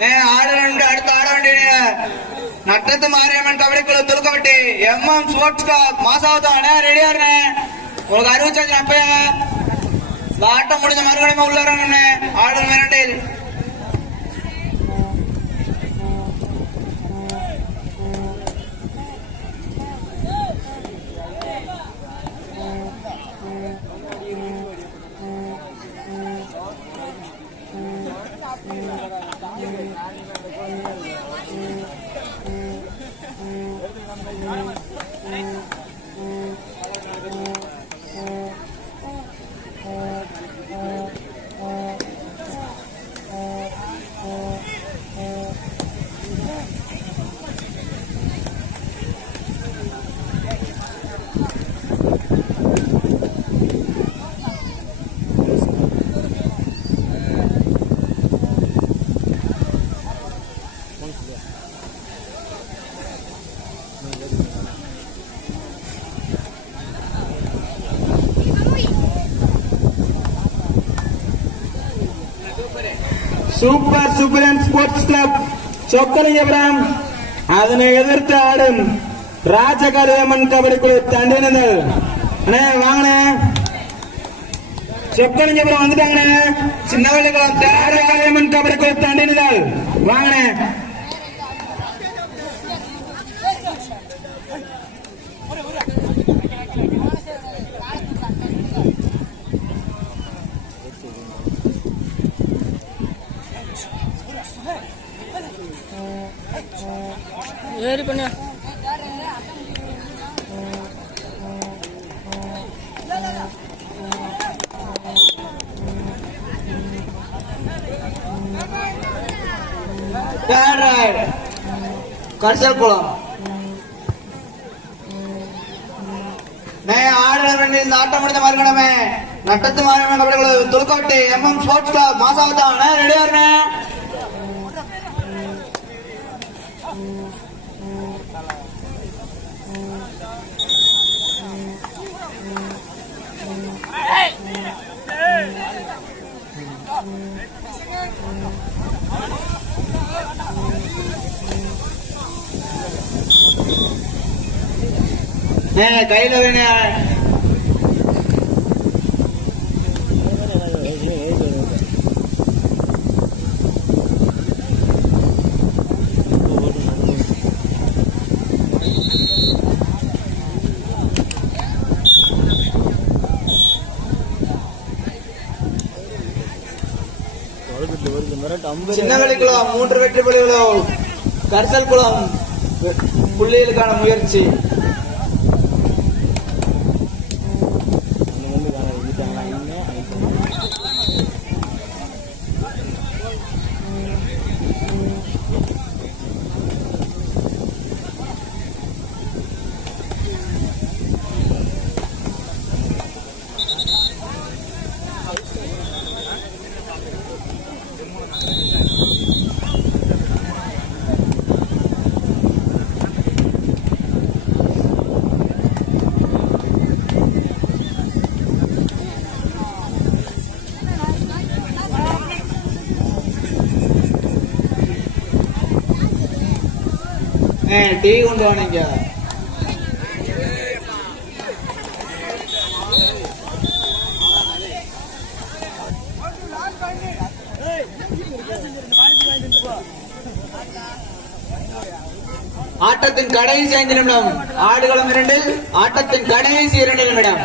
ஏ ஆடலுண்டு ஆட நட்டத்து மாரியம்மன் கபடிக்குழு துருக்கவட்டி எம்எம் ஸ்போர்ட்ஸ் கிளப் மாசாவதானே ரெடியாருண்ணே உங்களுக்கு அறிவிச்சாச்சு அப்பயே. இந்த ஆட்டம் முடிஞ்ச மறுபடியும் உள்ள வரணுண்ணே. ஆடல் மிரண்டில் சூப்பர் சூப்பரன் ஸ்போர்ட்ஸ் கிளப் சொக்கலிங்கபுரம் அதனை எதிர்த்து ஆடும் ராஜகரியம்மன் கபடி குழு தண்டினதல் அண்ணே வாங்கண்ணே சொக்கலிங்கபுரம் வந்துட்டாங்கண்ணே சின்னவள்ளிக்குளம் ராஜகரியம்மன் கபடி குழு தண்டினதல் வாங்கண்ணே ஏறி பண்ண. கரிசல் குளம். இந்த ஆட்டம் முடிஞ்ச மறுகணமே. நட்டத்து மாறி கபடிக்குழு எம்எம் ஸ்போர்ட்ஸ் கிளப் மாசாவதானே ரெடியா இருந்தேன் கையில வேணே மூன்று வெற்றி புள்ளிகளோ கரிசல் குளம் புள்ளிகளுக்கான முயற்சி. டீ கொண்டு வாங்க ஆட்டத்தின் கடைசி ஐந்து நிமிடம். ஆடுகளம் இரண்டில் ஆட்டத்தின் கடைசி இரண்டு நிமிடம்.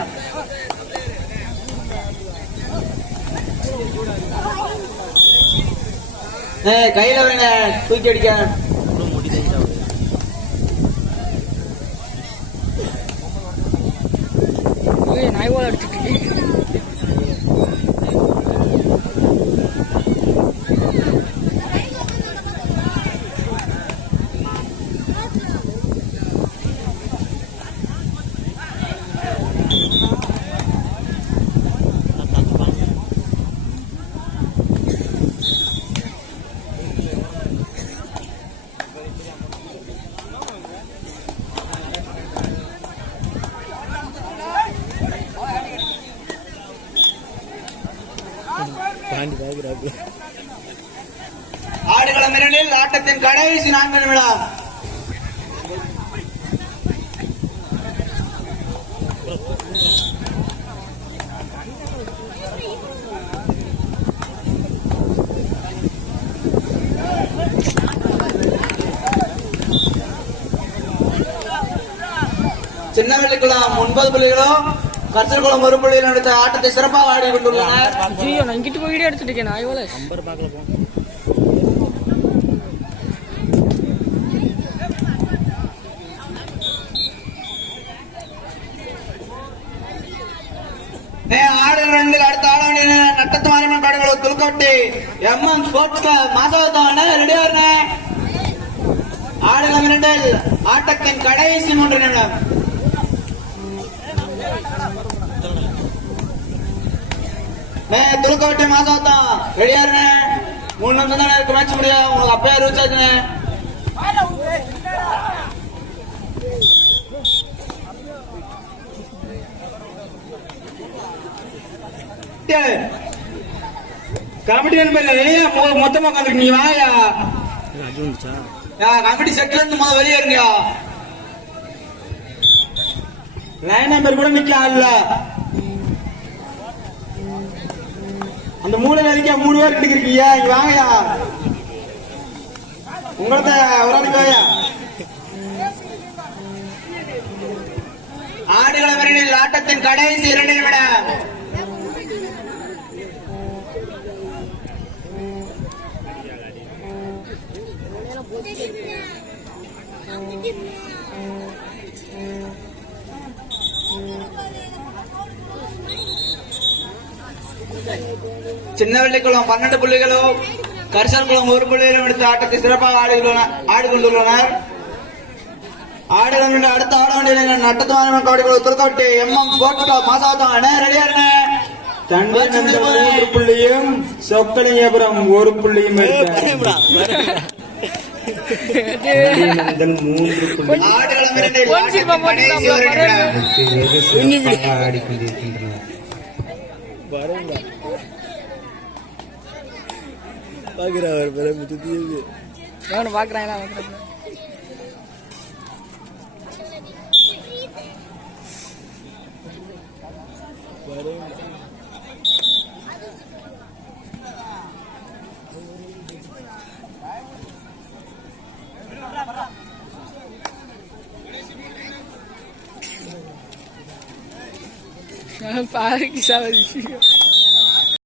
கையில வருங்க தூக்கி அடிக்க. I want ஆண்டு பாக்குறாங்க ஆடுகளம் இரண்டில் ஆட்டத்தின் கடைசி நான்கு நிமிடம் சின்ன வெள்ளிக்குளம் ஒன்பது புள்ளிகளும் கர்சர்குளம் மறுபடியில் நடத்த ஆட்டத்தை சிறப்பாக ஆடி கொண்டுள்ளனர் ஐயோ நான் இங்கிட்டு போய் வீடியோ எடுத்துட்டு இருக்கேன் நான் இவ்வளவு நம்பர் பார்க்கல போ அடுத்த ஆட வேண்டிய நட்டத்து மாரியம்மன் பாடுகளை துலுக்கொட்டி எம்எம் ஸ்போர்ட்ஸ் கிளப் மாசவத்தவன ரெடியா ஆடு ரெண்டில் ஆட்டத்தின் கடைசி மூன்று நிமிடம். துலுக்கவட்டை மாசம் வந்தான் ரெடியா இருங்க மூணு நிமிஷம் தானே இருக்கு மேட்ச் முடியும் உங்களுக்கு அப்பயே அறிவிச்சாச்சுன்னு கமிட்டி நண்பர்கள் மொத்தமா உட்காந்துருக்கு நீ வாயா? கமிட்டி செட்ல இருந்து முதல்ல வெளியே இருங்கயா லைன் நம்பர் கூட நிக்க ஆள் அந்த மூளை இருக்க மூணு பேர் எடுக்கிறீங்க இங்க வாங்கயா உங்களத்த ஒரு ஆளுக்கு வாயா ஆட்டத்தின் கடைசி இரண்டு நிமிடம். சின்னவெள்ளிக்குளம் பன்னெண்டு புள்ளிகளும் கரிசல்குளம் ஒரு புள்ளிகளும் எடுத்து ஆட்டத்தை சிறப்பாக ஆடியுள்ளன ஆடிக்கொண்டுள்ளனர். ஆடுகளம் அடுத்த ஆட வேண்டிய நட்டத்துமான கபடி குழு துருக்கவட்டி எம்எம் ஸ்போர்ட்ஸ் கிளப் மாசாவத்தம் அண்ணே ரெடியா இருங்க. மூன்று புள்ளியும் சொக்கலிங்கபுரம் ஒரு புள்ளியும் மூன்று புள்ளி ஆடுகளம் இரண்டில் ஒரு சினிமா ஒரு போட்டுக்கலாம், நிமிடம். வெகு சிறப்பாக நான் பார்க்குறேன்